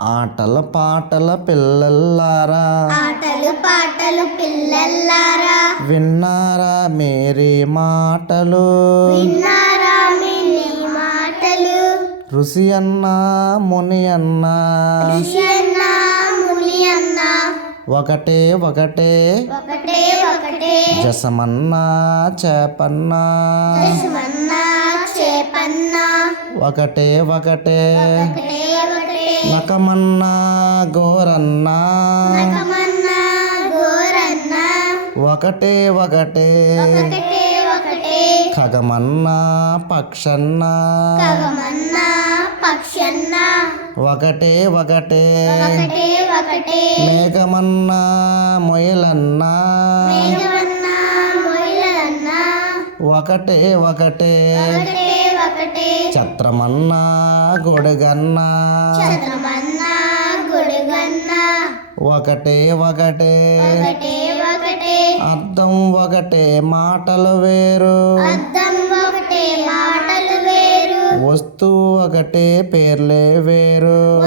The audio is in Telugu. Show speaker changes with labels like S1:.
S1: ఆటల పాటల పిల్లల్లారా.
S2: ఆటలు పాటలు పిల్లల్లారా.
S1: విన్నారా మేరీ మాటలు.
S2: విన్నారా మిని మాటలు.
S1: ఋషి అన్నా ముని అన్నా.
S2: ఋషి అన్న ముని అన్న.
S1: ఒకటే ఒకటే.
S2: ఒకటే ఒకటే.
S1: జసమన్నా చేపన్నా.
S2: దశమన్న చేపన్న.
S1: ఒకటే ఒకటే.
S2: ఒకటే
S1: నకమన్నా గోరన్నా. ఒకటే ఒకటే. ఖగమన్నా పక్షన్నా. ఒకటే ఒకటే. మేఘమన్నా మొయలన్నా. ఒకటే ఒకటే.
S2: చంద్రమన్న గుడుగన్న.
S1: ఒకటే ఒకటే. అర్థం ఒకటే. మాటలు వేరు. వస్తువు ఒకటే పేర్లే వేరు.